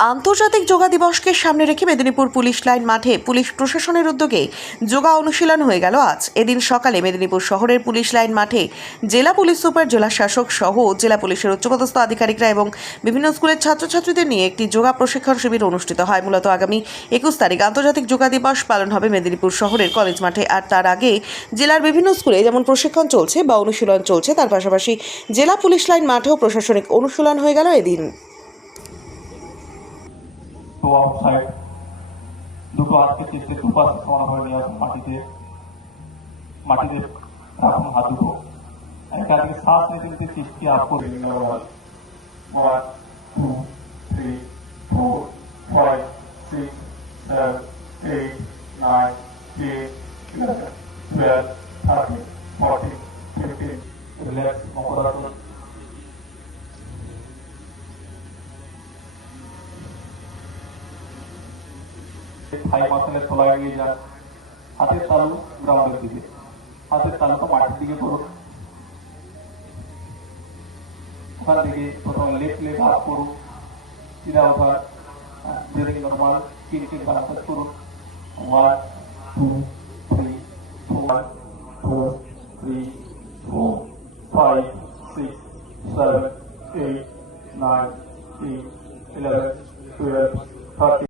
আন্তর্জাতিক যোগা দিবসকে সামনে রেখে মেদিনীপুর পুলিশ লাইন মাঠে পুলিশ প্রশাসনের উদ্যোগে যোগা অনুশীলন হয়ে গেল আজ। এদিন সকালে মেদিনীপুর শহরের পুলিশ লাইন মাঠে জেলা পুলিশ সুপার, জেলা শাসক সহ জেলা পুলিশের উচ্চপদস্থ আধিকারিকরা এবং বিভিন্ন স্কুলের ছাত্রছাত্রীদের নিয়ে একটি যোগা প্রশিক্ষণ শিবির অনুষ্ঠিত হয়। মূলত আগামী 21 তারিখ আন্তর্জাতিক যোগা দিবস পালন হবে মেদিনীপুর শহরের কলেজ মাঠে। আর তার আগে জেলার বিভিন্ন স্কুলে যেমন প্রশিক্ষণ চলছে বা অনুশীলন চলছে, তার পাশাপাশি জেলা পুলিশ লাইন মাঠেও প্রশাসনিক অনুশীলন হয়ে গেল এদিন। তো আউটসাইড দুটো আজকে চেষ্টা দুপাশ সমানভাবে নিয়ে আসুন। মাটিতে রাখুন হাত দুটো। একাধিক শ্বাস নিতে নিতে চেষ্টি আপ করে নিন। 1 2 3 4 5 6 7 8 9 10 11 12 13 14 15 রিল্যাক্স মকরাসন। থাই মাসেলের তলায় নিয়ে যান। হাতের তালু গ্রাউন্ডের দিকে, হাতের তালুটা মাটির দিকে করুন। ওখান থেকে প্রথমে লেফট লেগ আপ করুন, সিধা ওঠা, ব্রিদিং নরমাল, 3 বানাতে করুন। 1 2 3 4 4 3 4 5 6 7 8 9 10 11 12 13